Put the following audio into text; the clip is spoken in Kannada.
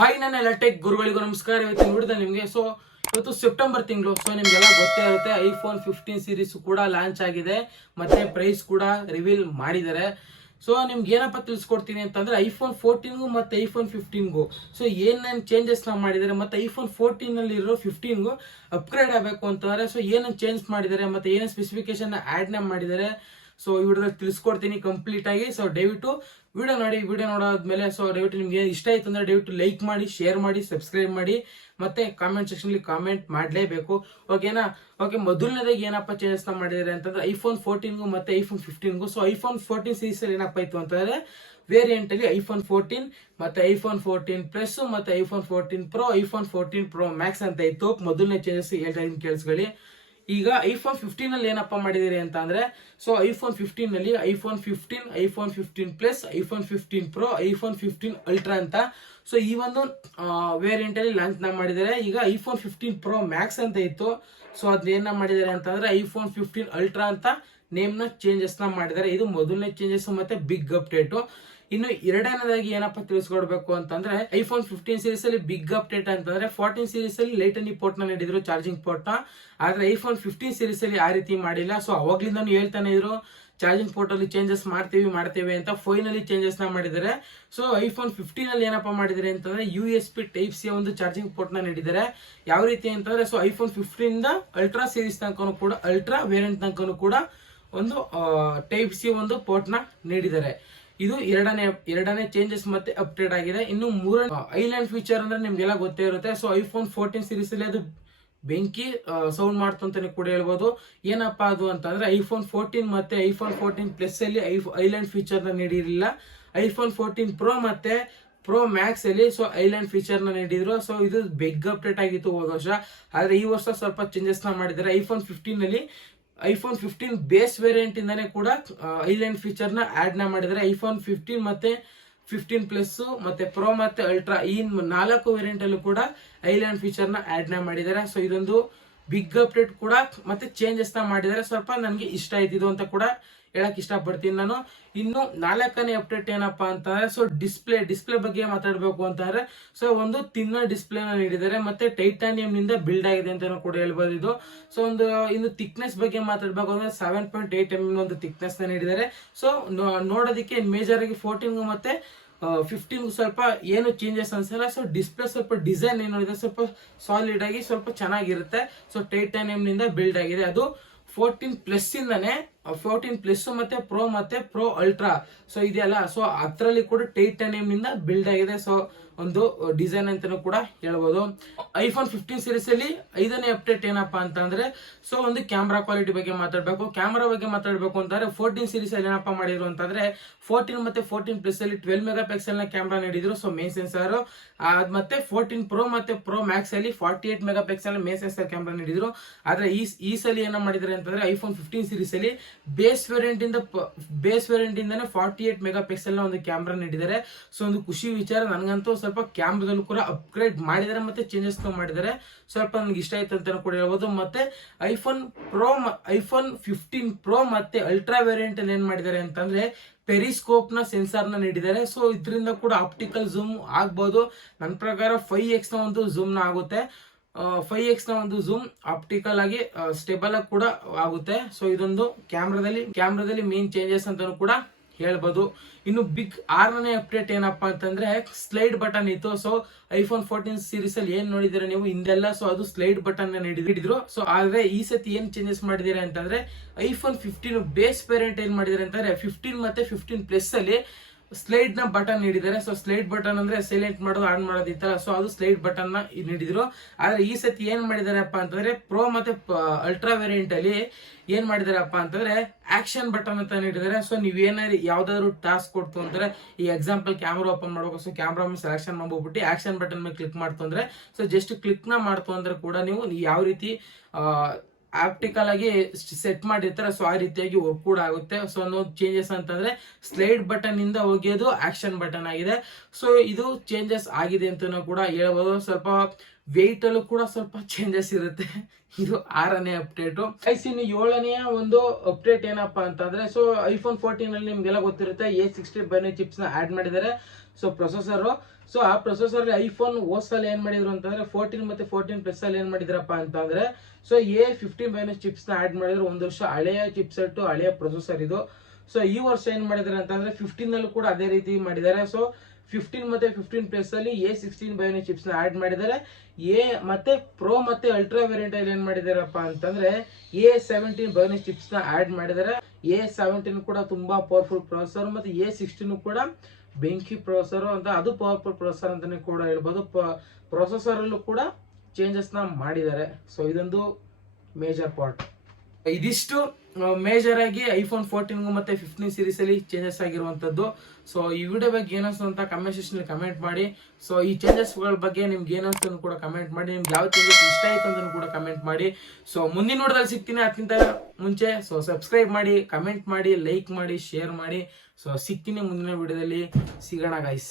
ಹಾಯ್ ನನ್ನೆಲ್ಲ ಟೆಕ್ ಗುರುಗಳಿಗೂ ನಮಸ್ಕಾರ. ಇವತ್ತಿನ ವಿಡಿಯೋದಲ್ಲಿ ನಿಮಗೆ ಇವತ್ತು ಸೆಪ್ಟೆಂಬರ್ ತಿಂಗಳು. ನಿಮ್ಗೆಲ್ಲ ಗೊತ್ತೇ ಇರುತ್ತೆ, ಐಫೋನ್ 15 ಸೀರೀಸ್ ಕೂಡ ಲಾಂಚ್ ಆಗಿದೆ, ಮತ್ತೆ ಪ್ರೈಸ್ ಕೂಡ ರಿವೀಲ್ ಮಾಡಿದ್ದಾರೆ. ನಿಮ್ಗೆ ಏನಪ್ಪ ತಿಳಿಸ್ಕೊಡ್ತೀನಿ ಅಂತಂದ್ರೆ ಐಫೋನ್ 14 ಮತ್ತೆ ಐಫೋನ್ 15 ಏನೇನು ಚೇಂಜಸ್ ಮಾಡಿದ್ದಾರೆ, ಮತ್ತೆ ಐಫೋನ್ 14 ನಲ್ಲಿ ಇರೋ 15 ಅಪ್ಗ್ರೇಡ್ ಆಗಬೇಕು ಅಂತಂದ್ರೆ ಏನೇನು ಚೇಂಜ್ ಮಾಡಿದ್ದಾರೆ, ಮತ್ತೆ ಏನೇನು ಸ್ಪೆಸಿಫಿಕೇಶನ್ ಆಡ್ ಮಾಡಿದ್ದಾರೆ. ಈ ವಿಡಿಯೋದಲ್ಲಿ ತಿಳಿಸ್ಕೊಡ್ತೀನಿ ಕಂಪ್ಲೀಟ್ ಆಗಿ. ದಯವಿಟ್ಟು ವಿಡಿಯೋ ನೋಡಿ. ವಿಡಿಯೋ ನೋಡೋದ್ಮೇಲೆ ದಯವಿಟ್ಟು ನಿಮ್ಗೆ ಇಷ್ಟ ಆಯ್ತು ಅಂದ್ರೆ ದಯವಿಟ್ಟು ಲೈಕ್ ಮಾಡಿ, ಶೇರ್ ಮಾಡಿ, ಸಬ್ಸ್ಕ್ರೈಬ್ ಮಾಡಿ, ಮತ್ತೆ ಕಾಮೆಂಟ್ ಸೆಕ್ಷನ್ ಅಲ್ಲಿ ಕಾಮೆಂಟ್ ಮಾಡಲೇಬೇಕು. ಓಕೆನಾ? ಓಕೆ, ಮೊದಲನೇದಾಗಿ ಏನಪ್ಪ ಚೇಂಜಸ್ ಮಾಡಿದ್ದಾರೆ ಅಂತಂದ್ರೆ ಐಫೋನ್ 14 ಮತ್ತೆ ಐಫೋನ್ 15. ಐಫೋನ್ 14 ಸೀರೀಸ್ ಅಲ್ಲಿ ಏನಪ್ಪ ಇತ್ತು ಅಂತಂದ್ರೆ ವೇರಿಯಂಟ್ ಅಲ್ಲಿ ಐಫೋನ್ 14 ಮತ್ತೆ ಐಫೋನ್ 14 ಪ್ಲಸ್ ಮತ್ತೆ iPhone 14 pro, iPhone 14 pro Max ಅಂತ ಇತ್ತು. ಮೊದಲನೇ ಚೇಂಜಸ್ ಹೇಳ್ತಾ ಇದೀನಿ ಕೇಳಿಸ್ಕೊಳ್ಳಿ. ಈಗ ಐಫೋನ್ 15 ಅಲ್ಲಿ ಏನಪ್ಪಾ ಮಾಡಿದಿರಿ ಅಂತ ಅಂದ್ರೆ ಐಫೋನ್ 15 ನಲ್ಲಿ iPhone 15, iPhone 15 plus, iPhone 15 pro, iPhone 15 ultra ಅಂತ ಈ ಒಂದು ವೇರಿಯಂಟ್ ಅಲ್ಲಿ ಲಾಂಚ್ ಮಾಡಿದ್ದಾರೆ. ಈಗ ಐಫೋನ್ 15 ಪ್ರೋ ಮ್ಯಾಕ್ಸ್ ಅಂತ ಇತ್ತು, ಅದನ್ನ ಮಾಡಿದ್ದಾರೆ ಅಂತಂದ್ರೆ ಐಫೋನ್ 15 ಅಲ್ಟ್ರಾ ಅಂತ ನೇಮ್ ನ ಚೇಂಜಸ್ ಮಾಡಿದ್ದಾರೆ. ಇದು ಮೊದಲನೇ ಚೇಂಜಸ್ ಮತ್ತೆ ಬಿಗ್ ಅಪ್ಡೇಟ್. ಇನ್ನು ಎರಡನೇದಾಗಿ ಏನಪ್ಪಾ ತಿಳಿಸ್ಕೊಡ್ಬೇಕು ಅಂತಂದ್ರೆ ಐಫೋನ್ 15 ಸೀರೀಸ್ ಅಲ್ಲಿ ಬಿಗ್ ಅಪ್ಡೇಟ್ ಅಂತಂದ್ರೆ 14 ಸೀರೀಸ್ ಅಲ್ಲಿ ಲೈಟನಿಂಗ್ ಪೋರ್ಟ್ ನ ನೀಡಿದ್ರು, ಚಾರ್ಜಿಂಗ್ ಪೋರ್ಟ್ ನ. ಆದ್ರೆ ಐಫೋನ್ 15 ಸೀರೀಸ್ ಅಲ್ಲಿ ಆ ರೀತಿ ಮಾಡಿಲ್ಲ. ಅವಾಗ್ಲಿಂದ ಹೇಳ್ತಾನೆ ಇದ್ರು ಚಾರ್ಜಿಂಗ್ ಪೋರ್ಟ್ ಅಲ್ಲಿ ಚೇಂಜಸ್ ಮಾಡ್ತೇವೆ ಅಂತ. ಫೈನಲಿ ಚೇಂಜಸ್ ಮಾಡಿದ್ದಾರೆ. ಐಫೋನ್ 15 ಅಲ್ಲಿ ಏನಪ್ಪಾ ಮಾಡಿದ್ದಾರೆ ಅಂತಂದ್ರೆ USB ಟೈಪ್ ಸಿ ಒಂದು ಚಾರ್ಜಿಂಗ್ ಪೋರ್ಟ್ ನ ನೀಡಿದ್ದಾರೆ. ಯಾವ ರೀತಿ ಅಂತಂದ್ರೆ ಐಫೋನ್ 15 ಇಂದ ಅಲ್ಟ್ರಾ ಸೀರೀಸ್ ತನಕ ಕೂಡ, ಅಲ್ಟ್ರಾ ವೇರಿಯಂಟ್ ತನಕ ಕೂಡ ಒಂದು ಟೈಪ್ ಸಿ ಒಂದು ಪೋರ್ಟ್ ನ ನೀಡಿದ್ದಾರೆ. ಇದು ಎರಡನೇ ಚೇಂಜಸ್ ಮತ್ತೆ ಅಪ್ಡೇಟ್ ಆಗಿದೆ. ಇನ್ನು ಮೂರನೇ ಐಲ್ಯಾಂಡ್ ಫೀಚರ್ ಅಂದ್ರೆ ನಿಮ್ಗೆಲ್ಲ ಗೊತ್ತೇ ಇರುತ್ತೆ. ಐಫೋನ್ 14 ಸೀರೀಸ್ ಅಲ್ಲಿ ಅದು ಬೆಂಕಿ ಸೌಂಡ್ ಮಾಡ್ತು ಅಂತಾನೆ ಕೂಡ ಹೇಳ್ಬೋದು. ಏನಪ್ಪಾ ಅದು ಅಂತಂದ್ರೆ ಐಫೋನ್ 14 ಮತ್ತೆ ಐಫೋನ್ 14 ಪ್ಲಸ್ ಅಲ್ಲಿ ಐಲ್ಯಾಂಡ್ ಫೀಚರ್ ನ ನೀಡಿರಲಿಲ್ಲ. ಐಫೋನ್ 14 ಪ್ರೋ ಮತ್ತೆ ಪ್ರೋ ಮ್ಯಾಕ್ಸ್ ಅಲ್ಲಿ ಐಲ್ಯಾಂಡ್ ಫೀಚರ್ ನ ನೀಡಿದ್ರು. ಇದು ಬಿಗ್ ಅಪ್ಡೇಟ್ ಆಗಿತ್ತು ಹೋದ ವರ್ಷ. ಆದ್ರೆ ಈ ವರ್ಷ ಸ್ವಲ್ಪ ಚೇಂಜಸ್ ಮಾಡಿದ್ದಾರೆ. ಐಫೋನ್ 15 ಅಲ್ಲಿ ಐಫೋನ್ 15 ಬೇಸ್ ವೇರಿಯಂಟ್ ಇಂದಾನೆ ಕೂಡ ಐಲ್ಯಾಂಡ್ ಫೀಚರ್ ನ ಆಡ್ ಮಾಡಿದ್ದಾರೆ. ಐಫೋನ್ 15 ಮತ್ತೆ 15 ಪ್ಲಸ್ ಮತ್ತೆ ಪ್ರೋ ಮತ್ತೆ ಅಲ್ಟ್ರಾ ಈ 4 ವೇರಿಯಂಟ್ ಅಲ್ಲೂ ಕೂಡ ಐಲ್ಯಾಂಡ್ ಫೀಚರ್ ನ ಆಡ್ ಮಾಡಿದ್ದಾರೆ. ಇದೊಂದು ಬಿಗ್ ಅಪ್ಡೇಟ್ ಕೂಡ ಮತ್ತೆ ಚೇಂಜಸ್ ಮಾಡಿದ್ದಾರೆ. ಸ್ವಲ್ಪ ನನ್ಗೆ ಇಷ್ಟ ಆಯ್ತಿದ್ದು ಅಂತ ಕೂಡ ಹೇಳಕ್ ಇಷ್ಟಪಡ್ತೀನಿ ನಾನು. ಇನ್ನು 4ನೇ ಅಪ್ಡೇಟ್ ಏನಪ್ಪಾ ಅಂತಂದ್ರೆ ಡಿಸ್ಪ್ಲೇ ಬಗ್ಗೆ ಮಾತಾಡ್ಬೇಕು ಅಂತಂದ್ರೆ ಒಂದು ತಿನ್ನ ಡಿಸ್ಪ್ಲೇ ನ ನೀಡಿದ್ದಾರೆ, ಮತ್ತೆ ಟೈಟಾನಿಯಂ ನಿಂದ ಬಿಲ್ಡ್ ಆಗಿದೆ ಅಂತ ಕೂಡ ಹೇಳ್ಬೋದು. ಇದು ಇನ್ನು ಥಿಕ್ನೆಸ್ ಬಗ್ಗೆ ಮಾತಾಡ್ಬೇಕು ಅಂದ್ರೆ 7.8 mm ಒಂದು ಥಿಕ್ನೆಸ್ ನ ನೀಡಿದ್ದಾರೆ. ನೋಡೋದಕ್ಕೆ ಮೇಜರ್ ಆಗಿ 14 ಮತ್ತೆ 15 ಸ್ವಲ್ಪ ಏನು ಚೇಂಜಸ್ ಅನ್ಸಲ್ಲ. ಡಿಸ್ಪ್ಲೇ ಸ್ವಲ್ಪ ಡಿಸೈನ್ ಏನು ನೋಡಿದ್ರೆ ಸ್ವಲ್ಪ ಸಾಲಿಡ್ ಆಗಿ ಸ್ವಲ್ಪ ಚೆನ್ನಾಗಿರುತ್ತೆ. ಟೈಟಾನಿಯಂ ನಿಂದ ಬಿಲ್ಡ್ ಆಗಿದೆ. ಅದು 14 ಪ್ಲಸ್ ಇಂದಾನೆ 14 ಪ್ಲಸ್ ಮತ್ತೆ ಪ್ರೋ ಅಲ್ಟ್ರಾ ಇದೆಯಲ್ಲ, ಅದ್ರಲ್ಲಿ ಕೂಡ ಟೈಟಾನಿಯಂ ನಿಂದ ಬಿಲ್ಡ್ ಆಗಿದೆ. ಒಂದು ಡಿಸೈನ್ ಅಂತಾನು ಕೂಡ ಹೇಳ್ಬೋದು. ಐಫೋನ್ 15 ಸೀರೀಸ್ ಅಲ್ಲಿ 5ನೇ ಅಪ್ಡೇಟ್ ಏನಪ್ಪಾ ಅಂತಂದ್ರೆ ಒಂದು ಕ್ಯಾಮ್ರಾ ಕ್ವಾಲಿಟಿ ಬಗ್ಗೆ ಮಾತಾಡ್ಬೇಕು. ಕ್ಯಾಮ್ರಾ ಬಗ್ಗೆ ಮಾತಾಡ್ಬೇಕು ಅಂತಂದ್ರೆ 14 ಸೀರೀಸ್ ಅಲ್ಲಿ ಏನಪ್ಪಾ ಮಾಡಿದ್ರು ಅಂತಂದ್ರೆ 14 ಮತ್ತೆ 14 ಪ್ಲಸ್ ಅಲ್ಲಿ 12 ಮೆಗಾ ಪಿಕ್ಸೆಲ್ ನ ಕ್ಯಾಮ್ರಾ ನೀಡಿದ್ರು, ಮೇನ್ ಸೆನ್ಸರ್. ಮತ್ತೆ 14 ಪ್ರೋ ಮತ್ತೆ ಪ್ರೋ ಮ್ಯಾಕ್ಸ್ ಅಲ್ಲಿ 48 mega pixel main sensor camera ನೀಡಿದ್ರು. ಆದ್ರೆ ಈ ಸಲ ಏನ ಮಾಡಿದ್ರೆ ಅಂತಂದ್ರೆ ಐಫೋನ್ 15 ಸೀರೀಸ್ ಅಲ್ಲಿ ಬೇಸ್ ವೇರಿಯಂಟ್ ಇಂದಾನೆ 48 ಮೆಗಾ ಪಿಕ್ಸೆಲ್ ನ ಒಂದು ಕ್ಯಾಮ್ರಾ ನೀಡಿದ್ದಾರೆ. ಒಂದು ಖುಷಿ ವಿಚಾರ. ನನ್ಗಂತೂ ಸ್ವಲ್ಪ ಕ್ಯಾಮ್ರಾದಲ್ಲೂ ಕೂಡ ಅಪ್ಗ್ರೇಡ್ ಮಾಡಿದ್ದಾರೆ ಮತ್ತೆ ಚೇಂಜಸ್ ಮಾಡಿದ್ದಾರೆ. ಸ್ವಲ್ಪ ನನ್ಗೆ ಇಷ್ಟ ಆಯ್ತು ಅಂತ ಕೂಡ ಹೇಳ್ಬೋದು. ಮತ್ತೆ ಐಫೋನ್ 15 ಪ್ರೋ ಮತ್ತೆ ಅಲ್ಟ್ರಾ ವೇರಿಯಂಟ್ ಅಲ್ಲಿ ಏನ್ ಮಾಡಿದ್ದಾರೆ ಅಂತಂದ್ರೆ ಪೆರಿಸ್ಕೋಪ್ ನ ಸೆನ್ಸಾರ್ ನ ನೀಡಿದ್ದಾರೆ. ಇದರಿಂದ ಕೂಡ ಆಪ್ಟಿಕಲ್ ಝೂಮ್ ಆಗ್ಬಹುದು. ನನ್ನ ಪ್ರಕಾರ 5x ನ ಒಂದು ಝೂಮ್ ನ ಆಗುತ್ತೆ. 5x ನ ಒಂದು ಝೂಮ್ ಆಪ್ಟಿಕಲ್ ಆಗಿ ಸ್ಟೇಬಲ್ ಆಗಿ ಕೂಡ ಆಗುತ್ತೆ. ಇದೊಂದು ಕ್ಯಾಮ್ರಾದಲ್ಲಿ ಮೇನ್ ಚೇಂಜಸ್ ಅಂತಾನು ಕೂಡ ಹೇಳ್ಬೋದು. ಇನ್ನು ಬಿಗ್ 6ನೇ ಅಪ್ಡೇಟ್ ಏನಪ್ಪಾ ಅಂತಂದ್ರೆ ಸ್ಲೈಡ್ ಬಟನ್ ಇತ್ತು. ಐಫೋನ್ 14 ಸೀರೀಸ್ ಅಲ್ಲಿ ಏನ್ ನೋಡಿದ್ರೆ ನೀವು ಹಿಂದೆಲ್ಲ ಅದು ಸ್ಲೈಡ್ ಬಟನ್ ನೀಡಿದ್ರು. ಆದ್ರೆ ಈ ಸತಿ ಏನ್ ಚೇಂಜಸ್ ಮಾಡಿದಿರ ಅಂತಂದ್ರೆ ಐಫೋನ್ 15 ಬೇಸ್ ವೇರಿಯಂಟ್ ಏನ್ ಮಾಡಿದಾರೆ ಅಂತಂದ್ರೆ 15 ಮತ್ತೆ 15 ಪ್ಲಸ್ ಅಲ್ಲಿ ಸ್ಲೈಡ್ ನ ಬಟನ್ ನೀಡಿದ್ದಾರೆ. ಸ್ಲೈಡ್ ಬಟನ್ ಅಂದ್ರೆ ಸೈಲೆಂಟ್ ಮಾಡೋದು, ಆನ್ ಮಾಡೋದು ಇತ್ತಲ್ಲ, ಅದು ಸ್ಲೈಡ್ ಬಟನ್ ನ ನೀಡಿದ್ರು. ಆದ್ರೆ ಈ ಸತಿ ಏನ್ ಮಾಡಿದಾರಪ್ಪ ಅಂತಂದ್ರೆ ಪ್ರೋ ಮತ್ತೆ ಅಲ್ಟ್ರಾ ವೇರಿಯಂಟ್ ಅಲ್ಲಿ ಏನ್ ಮಾಡಿದಾರಪ್ಪ ಅಂತಂದ್ರೆ ಆಕ್ಷನ್ ಬಟನ್ ಅಂತ ನೀಡಿದ್ದಾರೆ. ನೀವೇನಾದ್ರು ಯಾವ್ದಾದ್ರು ಟಾಸ್ಕ್ ಕೊಡ್ತು ಅಂದ್ರೆ ಈ ಎಕ್ಸಾಂಪಲ್ ಕ್ಯಾಮ್ರಾ ಓಪನ್ ಮಾಡ್ಬೇಕು, ಕ್ಯಾಮ್ರಾ ಸೆಲೆಕ್ಷನ್ ಮಾಡ್ಬಿಟ್ಟು ಆಕ್ಷನ್ ಬಟನ್ ಮೇಲೆ ಕ್ಲಿಕ್ ಮಾಡ್ತು ಅಂದ್ರೆ ಜಸ್ಟ್ ಕ್ಲಿಕ್ ನ ಮಾಡ್ತು ಅಂದ್ರೆ ಕೂಡ ನೀವು ಯಾವ ರೀತಿ ಆಪ್ಟಿಕಲ್ ಆಗಿ ಸೆಟ್ ಮಾಡಿರ್ತಾರೆ ಆ ರೀತಿಯಾಗಿ ವರ್ಕ್ ಕೂಡ ಆಗುತ್ತೆ. ಒಂದು ಚೇಂಜಸ್ ಅಂತಂದ್ರೆ ಸ್ಲೈಡ್ ಬಟನ್ ಇಂದ ಹೋಗಿಯೋದು ಆಕ್ಷನ್ ಬಟನ್ ಆಗಿದೆ. ಇದು ಚೇಂಜಸ್ ಆಗಿದೆ ಅಂತ ಕೂಡ ಹೇಳ್ಬೋದು. ಸ್ವಲ್ಪ ವೆಯ್ಟ್ ಅಲ್ಲೂ ಕೂಡ ಸ್ವಲ್ಪ ಚೇಂಜಸ್ ಇರುತ್ತೆ. ಇದು 6ನೇ ಅಪ್ಡೇಟ್. ಇನ್ನು 7ನೇ ಒಂದು ಅಪ್ಡೇಟ್ ಏನಪ್ಪಾ ಅಂತಂದ್ರೆ ಐಫೋನ್ 14 ಅಲ್ಲಿ ನಿಮ್ಗೆಲ್ಲ ಗೊತ್ತಿರುತ್ತೆ A60 ಚಿಪ್ಸ್ ನ ಆಡ್ ಮಾಡಿದ್ದಾರೆ. So processor. ಸೊ ಆ ಪ್ರೊಸೆಸರ್ ಐಫೋನ್ ಓಸಲ್ಲಿ ಏನ್ ಮಾಡಿದ್ರು ಅಂತಂದ್ರೆ 14 ಮತ್ತೆ 14 ಅಲ್ಲಿ ಏನ್ ಮಾಡಿದ್ರಪ್ಪ ಅಂತಂದ್ರೆ ಸೊ A15 ಚಿಪ್ಸ್ ನ ಆಡ್ ಮಾಡಿದ್ರು. 1 ವರ್ಷ ಹಳೆಯ ಚಿಪ್ಸೆಟ್, ಹಳೆಯ ಪ್ರೊಸೆಸರ್ ಇದು. ಸೊ ಈ ವರ್ಷ ಏನ್ ಮಾಡಿದಾರೆ ಅಂತಂದ್ರೆ 15 ಅಲ್ಲೂ ಕೂಡ ಅದೇ ರೀತಿ ಮಾಡಿದ್ದಾರೆ. ಸೊ 15 ಮತ್ತೆ 15 ಅಲ್ಲಿ A16 ಚಿಪ್ಸ್ ನ ಆಡ್ ಮಾಡಿದ್ದಾರೆ. ಮತ್ತೆ ಪ್ರೋ ಮತ್ತೆ ಅಲ್ಟ್ರಾ ವೇರಿಯಂಟ್ ಅಲ್ಲಿ ಏನ್ ಮಾಡಿದಾರಪ್ಪ ಅಂತಂದ್ರೆ A17 ಚಿಪ್ಸ್ ನ ಆಡ್ ಮಾಡಿದ್ದಾರೆ. A17 ಕೂಡ ತುಂಬಾ ಪವರ್ಫುಲ್ ಪ್ರೊಸೆಸರ್, ಮತ್ತೆ A16 ಕೂಡ ಬೆಂಕಿ ಪ್ರೊಸೆಸರ್ ಅಂತ, ಅದು ಪವರ್ಫುಲ್ ಪ್ರೊಸೆಸರ್ ಅಂತಾನೆ ಕೂಡ ಹೇಳ್ಬೋದು. ಪ್ರೊಸೆಸರ್ ಅಲ್ಲೂ ಕೂಡ ಚೇಂಜಸ್ ನ ಮಾಡಿದ್ದಾರೆ. ಸೊ ಇದೊಂದು ಮೇಜರ್ ಪಾರ್ಟ್. ಇದಿಷ್ಟು ಮೇಜರ್ ಆಗಿ ಐಫೋನ್ 14 ಮತ್ತೆ 15 ಸೀರೀಸ್ ಅಲ್ಲಿ ಚೇಂಜಸ್ ಆಗಿರುವಂತದ್ದು. ಸೊ ಈ ವಿಡಿಯೋ ಬಗ್ಗೆ ಏನಿಸ್ತು ಅಂತ ಕಮೆಂಟ್ ಸೆಕ್ಷನ್ ಅಲ್ಲಿ ಕಮೆಂಟ್ ಮಾಡಿ. ಸೊ ಈ ಚೇಂಜಸ್ ಗಳ ಬಗ್ಗೆ ನಿಮ್ಗೆ ಏನಿಸ್ತು ಕೂಡ ಕಮೆಂಟ್ ಮಾಡಿ. ನಿಮ್ಗೆ ಯಾವ ಚೇಂಜಸ್ ಇಷ್ಟ ಆಯ್ತು ಅಂತ ಕೂಡ ಕಮೆಂಟ್ ಮಾಡಿ. ಸೊ ಮುಂದಿನ ವಿಡಿಯೋದಲ್ಲಿ ಸಿಗ್ತೀನಿ. ಅದಕ್ಕಿಂತ ಮುಂಚೆ ಸೊ ಸಬ್ಸ್ಕ್ರೈಬ್ ಮಾಡಿ, ಕಮೆಂಟ್ ಮಾಡಿ, ಲೈಕ್ ಮಾಡಿ, ಶೇರ್ ಮಾಡಿ. ಸೊ ಸಿಗ್ತೀನಿ ಮುಂದಿನ ವಿಡಿಯೋದಲ್ಲಿ. ಸಿಗೋಣ ಗೈಸ್.